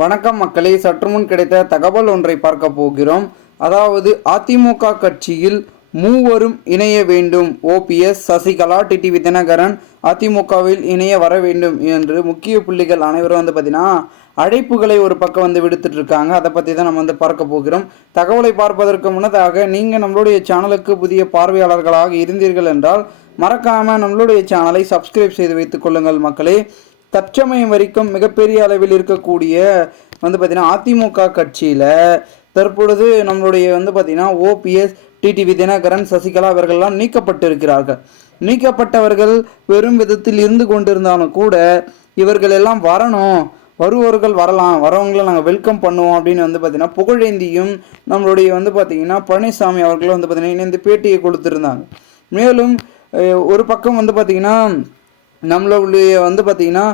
வணக்கம் மக்களே, சற்று முன் கிடைத்த தகவல் ஒன்றை பார்க்க போகிறோம். அதாவது அதிமுக கட்சியில் மூவரும் இணைய வேண்டும். ஓபிஎஸ், சசிகலா, டிடிவி தினகரன் அதிமுகவில் இணைய வர வேண்டும் என்று முக்கிய புள்ளிகள் அனைவரும் பார்த்தீங்கன்னா அழைப்புகளை ஒரு பக்கம் விடுத்துட்டு இருக்காங்க. அதை பற்றி தான் நம்ம பார்க்க போகிறோம். தகவலை பார்ப்பதற்கு முன்னதாக நீங்கள் நம்மளுடைய சேனலுக்கு புதிய பார்வையாளர்களாக இருந்தீர்கள் என்றால் மறக்காமல் நம்மளுடைய சேனலை சப்ஸ்கிரைப் செய்து வைத்துக் கொள்ளுங்கள் மக்களே. தற்சமயம் வரைக்கும் மிகப்பெரிய அளவில் இருக்கக்கூடிய பார்த்தீங்கன்னா அதிமுக கட்சியில் தற்பொழுது நம்மளுடைய பார்த்தீங்கன்னா ஓபிஎஸ், டிடிவி தினகரன், சசிகலா இவர்கள்லாம் நீக்கப்பட்டிருக்கிறார்கள். நீக்கப்பட்டவர்கள் பெரும் விதத்தில் இருந்து கொண்டிருந்தாலும் கூட இவர்கள் எல்லாம் வரணும், வருவர்கள் வரலாம், வரவங்களை நாங்கள் வெல்கம் பண்ணுவோம் அப்படின்னு பார்த்தீங்கன்னா புகழேந்தியும் நம்மளுடைய பார்த்தீங்கன்னா பழனிசாமி அவர்களும் பார்த்தீங்கன்னா இணைந்து பேட்டியை கொடுத்துருந்தாங்க. மேலும் ஒரு பக்கம் பார்த்தீங்கன்னா நம்மளுடைய பார்த்தீங்கன்னா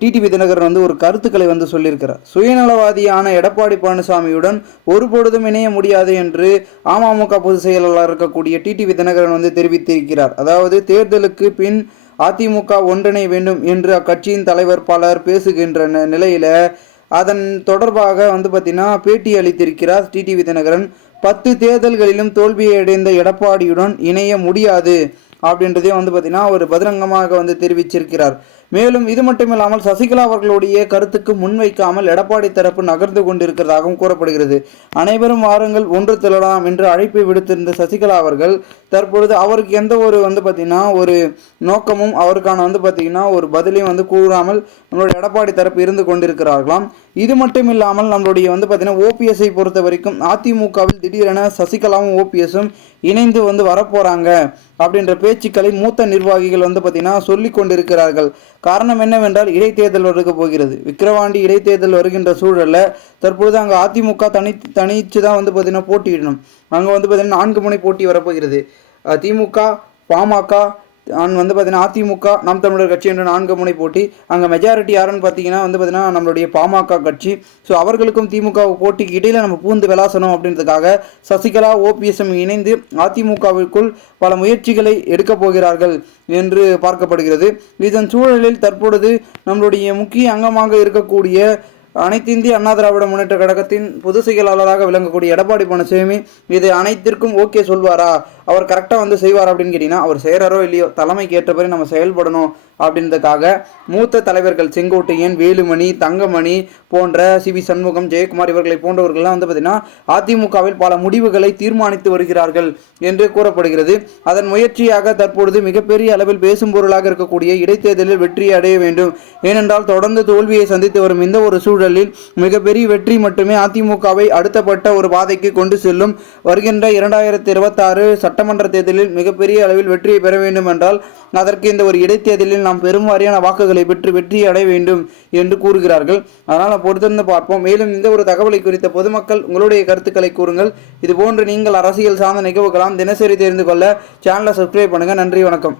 டிடிவி தினகரன் ஒரு கருத்துக்களை சொல்லியிருக்கிறார். சுயநலவாதியான எடப்பாடி பழனிசாமியுடன் ஒருபொழுதும் இணைய முடியாது என்று அமமுக பொதுச் செயலாளர் இருக்கக்கூடிய டிடிவி தினகரன் தெரிவித்திருக்கிறார். அதாவது தேர்தலுக்கு பின் அதிமுக ஒன்றிணைய வேண்டும் என்று அக்கட்சியின் தலைவர் பலர் பேசுகின்ற நிலையில அதன் தொடர்பாக பார்த்தீங்கன்னா பேட்டி அளித்திருக்கிறார் டிடிவி தினகரன். 10 தேர்தல்களிலும் தோல்வியை அடைந்த எடப்பாடியுடன் இணைய முடியாது அப்படின்றதே பார்த்தீங்கன்னா ஒரு பகிரங்கமாக தெரிவிச்சிருக்கிறார். மேலும் இது மட்டும் இல்லாமல் சசிகலா அவர்களுடைய கருத்துக்கு முன்வைக்காமல் எடப்பாடி தரப்பு நகர்ந்து கொண்டிருக்கிறதாகவும் கூறப்படுகிறது. அனைவரும் வாருங்கள் ஒன்று திரளலாம் என்று அழைப்பை விடுத்திருந்த சசிகலா அவர்கள் தற்பொழுது அவருக்கு எந்த ஒரு பார்த்தீங்கன்னா ஒரு நோக்கமும் அவருக்கான பார்த்தீங்கன்னா ஒரு பதிலையும் கூறாமல் நம்மளுடைய எடப்பாடி தரப்பு இருந்து கொண்டிருக்கிறார்களாம். இது மட்டும் இல்லாமல் நம்மளுடைய பார்த்தீங்கன்னா ஓபிஎஸ்ஐ பொறுத்த வரைக்கும் அதிமுகவில் திடீரென சசிகலாவும் ஓபிஎஸும் இணைந்து வரப்போறாங்க அப்படின்ற பேச்சுக்களை மூத்த நிர்வாகிகள் பார்த்தீங்கன்னா சொல்லி கொண்டிருக்கிறார்கள். காரணம் என்னவென்றால் இடைத்தேர்தல் வருக போகிறது. விக்கிரவாண்டி இடைத்தேர்தல் வருகின்ற சூழலில் தற்பொழுது அங்கே அதிமுக தனிச்சு தான் பார்த்தீங்கன்னா போட்டியிடணும். அங்கே பார்த்தீங்கன்னா 4 முனை போட்டி வரப்போகிறது. திமுக, பாமக பார்த்தீங்கன்னா அதிமுக, நாம் தமிழர் கட்சி என்ற 4 முனை போட்டி. அங்கே மெஜாரிட்டி யாருன்னு பார்த்தீங்கன்னா பார்த்தீங்கன்னா நம்மளுடைய பாமக கட்சி. ஸோ அவர்களுக்கும் திமுக போட்டிக்கு இடையில நம்ம பூந்து விளாசணும் அப்படின்றதுக்காக சசிகலா, ஓபிஎஸ்எம் இணைந்து அதிமுகவிற்குள் பல முயற்சிகளை எடுக்கப் போகிறார்கள் என்று பார்க்கப்படுகிறது. இதன் சூழலில் தற்பொழுது நம்மளுடைய முக்கிய அங்கமாக இருக்கக்கூடிய அனைத்து இந்திய அண்ணா திராவிட முன்னேற்ற கழகத்தின் பொதுச் செயலாளராக விளங்கக்கூடிய எடப்பாடி பழனிசாமி இது அனைத்திற்கும் ஓகே சொல்வாரா, அவர் கரெக்டாக செய்வார் அப்படின்னு கேட்டிங்கன்னா அவர் செய்கிறாரோ இல்லையோ தலைமைக்கு ஏற்றபடி நம்ம செயல்படணும் அப்படின்றதுக்காக மூத்த தலைவர்கள் செங்கோட்டையன், வேலுமணி, தங்கமணி போன்ற சிவி சண்முகம், ஜெயக்குமார் இவர்களை போன்றவர்கள்லாம் பார்த்தீங்கன்னா அதிமுகவில் பல முடிவுகளை தீர்மானித்து வருகிறார்கள் என்று கூறப்படுகிறது. அதன் முயற்சியாக தற்பொழுது மிகப்பெரிய அளவில் பேசும் பொருளாக இருக்கக்கூடிய இடைத்தேர்தலில் வெற்றி அடைய வேண்டும். ஏனென்றால் தொடர்ந்து தோல்வியை சந்தித்து வரும் இந்த ஒரு சூழலில் மிகப்பெரிய வெற்றி மட்டுமே அதிமுகவை அடுத்தப்பட்ட ஒரு பாதைக்கு கொண்டு செல்லும். வருகின்ற 2026 சட்டமன்ற தேர்தலில் மிகப்பெரிய அளவில் வெற்றியை பெற வேண்டும் என்றால் அதற்கு இந்த ஒரு இடைத்தேர்தலில் நாம் பெரும் வாரியான வாக்குகளை பெற்று வெற்றி அடைய வேண்டும் என்று கூறுகிறார்கள். அதனால் பொறுத்திருந்து பார்ப்போம். மேலும் இந்த ஒரு தகவலை குறித்த பொதுமக்கள் உங்களுடைய கருத்துக்களை கூறுங்கள். இதுபோன்று நீங்கள் அரசியல் சார்ந்த நிகழ்வுகளாம் தினசரி தெரிந்து கொள்ள சேனலை சப்ஸ்கிரைப் பண்ணுங்க. நன்றி, வணக்கம்.